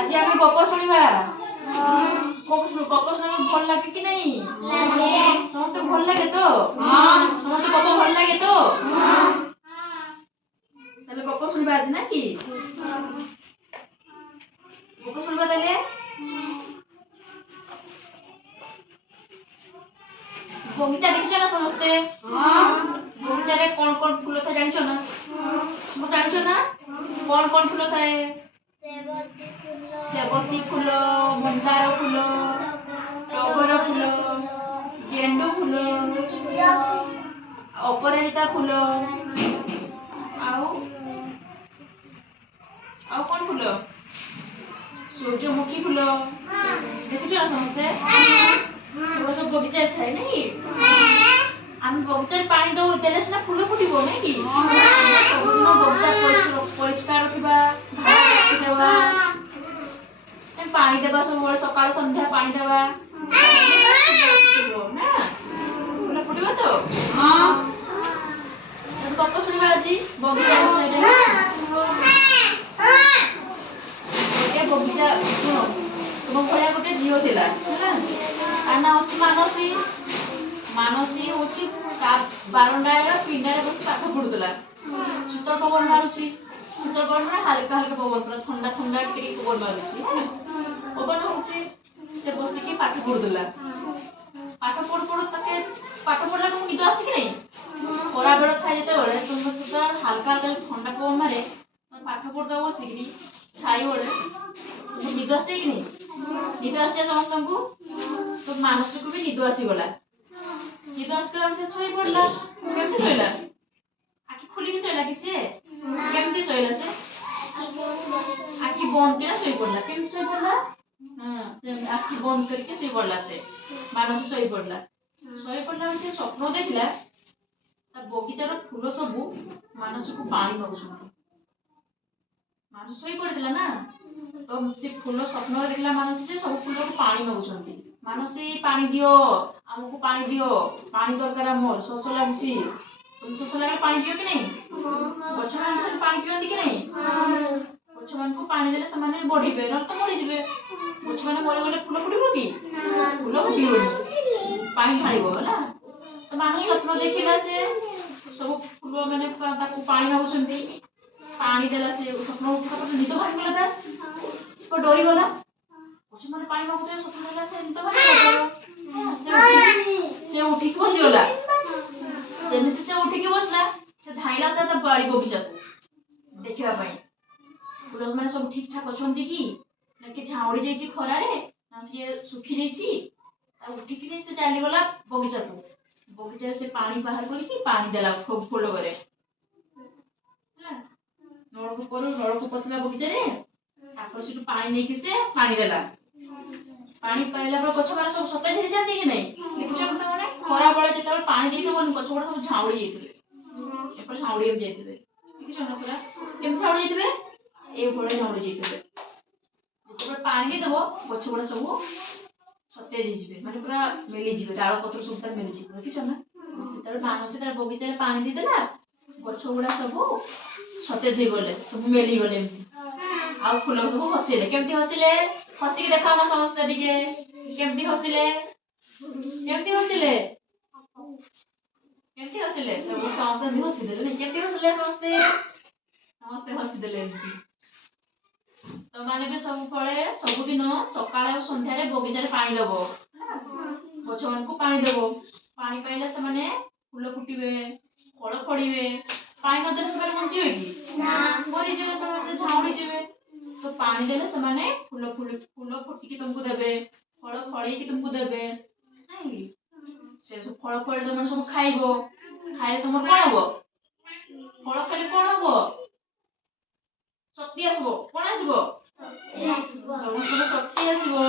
आज आम गप शुणा गप शुणा भल लगे कि नहीं समस्त भल लगे तो समस्त गप भल लगे तो गप शुणा आज ना कि गप शुणा ताले बगीचा देखछ ना समस्ते बगीचा रे कौन कौन फूल था जानछो ना सब जानछो ना कौन कौन फूल थाए सेवती फूल मंदार फूल टगर फूल गेंडू फूल अपराजिता फूल आउ आउ कौन फूल सूर्यमुखी फूल देखिछ ना समस्ते सब बगीचा थाए नहीं आम बगीचा पानी दो देले सिना फूल फुटिबो नै कि सबदिन बगीचा परिष्कार रखिबा पानी देवा सब सकाळ संध्या पानी देवा ना फूल फुटिबो तो गप शुणा आज बगीचा विषय बगीचा सुनो तुम भलिया गोटे झील थिला तार ना होची मानसी मानसी होची बारंडार पिंडारे बस पाठ पढ़ुला शीतल पवन मारुची शीतल पवन में हल्का हल्का पवन पूरा ठंडा ठंडा टिके पवन मारुची पवन होची से बसी की पाठ पढ़ुला पाठ पढ़ पढ़ तके पाठ पढ़ला तुम निद आसी कि नहीं खरा बेल खाई जेते बेले तुम पूरा हल्का हल्का ठंडा पवन मारे पाठ पढ़दा बसिकी छाई बेले तुम निद आसी कि नहीं निद आसी समस्त को तो मानस को भी निद आसी गला निद आसला से सोई पड़ला केमती सोइला आखि खुली के सोइला कि से केमती सोइला से आखि बंद के सोई पड़ला केमती सोई पड़ला हां से आखि बंद करके सोई पड़ला से मानस सोई पड़ला से स्वप्न देखला ता बगीचार फूल सब मानस को पानी नगुछन मानस सोई पड़ला ना तो से फूल स्वप्न देखला मानस से सब फूल को पानी नगुछन मानसी पानी दियो हमको पानी दियो पानी दरकार मोर शोष लागुची तुम शोष लगे पानी दियो कि नहीं गछ मान से पानी पियंती कि नहीं गछ मान को पानी देले समान बढ़िबे न तो मरि जिवे गछ मान मरि गले फूल फुटिबो कि फूल फुटिबो पानी ढालिबो ना तो मानस स्वप्न देखिला से सब फूल माने ताको पानी नगुछंती पानी देला से स्वप्न उठा पर निद भांगी गला ता इसको डरी गला कुछ माने पानी मांगते स्वप्न देला से निद भांगी गला से उठी के बसी गला जेमिति से उठी के बसला से धाइला से त बाड़ी बगीचा को देखिबा पई फूल माने सब ठीक ठाक अछंती कि ना कि झाउड़ी जाईची खरा रे ना से सुखी जाईची आ उठी के से चाली गला बगीचा को बगीचा से पानी बाहर करी कि पानी देला खूब फूल करे नळको पतला बगीचा रे तापर से पानी नै कि से पानी देला पानी पाइला पर गछ माने सब सतेज हे जाती कि नहीं देखिछ त माने खरा बळे जेतल पानी देतो मन गछ बड़ सब झाउड़ी जेतले एपर झाउड़ी हम जेतले देखिछ न पूरा केम झाउड़ी जेतबे ए बळे झाउड़ी जेतले जेतबे पानी देबो गछ बड़ सब सतेज हे जिवे माने पूरा मेली जिवे डाळ पत्र सब त मेली जिवे देखिछ न तब मानस तार बगीचा रे पानी दे देला गछ गुडा सब सतेज हे गले सब मेली गले आ फूल सब हसिले केमती हसिले हसी के देखा हम समस्त दिके केमती हसिले सब समस्त भी हसी देले नहीं केमती हसिले समस्त हसी देले तो माने भी सब फळे सब दिन सकाळ और संध्या रे बगीचा रे पानी देबो गछ मान को पानी देबो पानी पाइले से माने फूल फुटिबे फळ फड़िबे पानी न देले से माने बंचिबे कि ना मरि जेबे सब झाउड़ी जेबे तो पानी देले से माने फूल फुटी के तुमको देबे फल फड़ी के तुमको देबे नहीं से सब फल फड़ी तुम सब खाइबो खाइले तुम कोन हबो फल खाइले कोन हबो शक्ति आसबो कोन आसबो समस्त शक्ति आसबो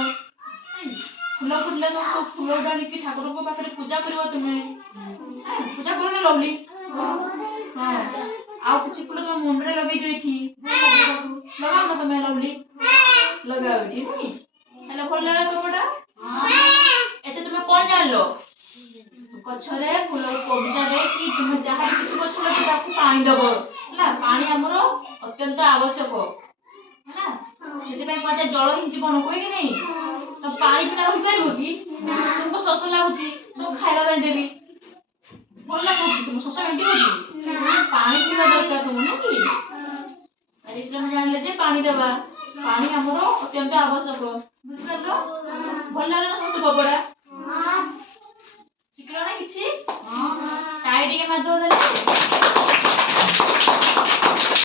फूल फुटले तुम सब फूल डाली के ठाकुर को पाखरे पूजा करबो तुमे पूजा करो ना लवली हां आउ किछि फूल तुम मुंड रे लगै देठी लगाओ ना तुम लवली लगाओ एठी नहीं हेलो भल लगा तुमटा एते तुम कोन जानलो गछरे फूल बगीचा रे कि तुम जहाँ भी किछि गछ लगे ताकू पानी दबो हला पानी हमरो अत्यंत आवश्यक हला ସେଥିପାଇଁ କୁହାଯାଏ ଜଳ ହିଁ ଜୀବନ, କୁହେ କି ନାହିଁ? ତ ପାଣି ବିନା ରହିପାରିବ କି? ତୁମକୁ ଶୋଷ ଲାଗୁଛି, ତୁମକୁ ଖାଇବା ପାଇଁ ଦେବି, ଭଲ ଲାଗୁଛି, ତୁମ ଶୋଷ ମେଣ୍ଟିବ କି? ପାଣି ପିଇବା ଦରକାର ତୁମକୁ, ନା କି? ଏଥିରେ ଆମେ ଜାଣିଲେ ଯେ ପାଣି ଦେବା, ପାଣି ଆମର ଅତ୍ୟନ୍ତ ଆବଶ୍ୟକ। ବୁଝିପାରିଲ? ଭଲ ଲାଗିଲା ନା ସମସ୍ତେ ଗପଟା? ଶିଖିଲ ନା କିଛି? ଟାଇ ଟିକେ ମାରିଦବ ତାହେଲେ।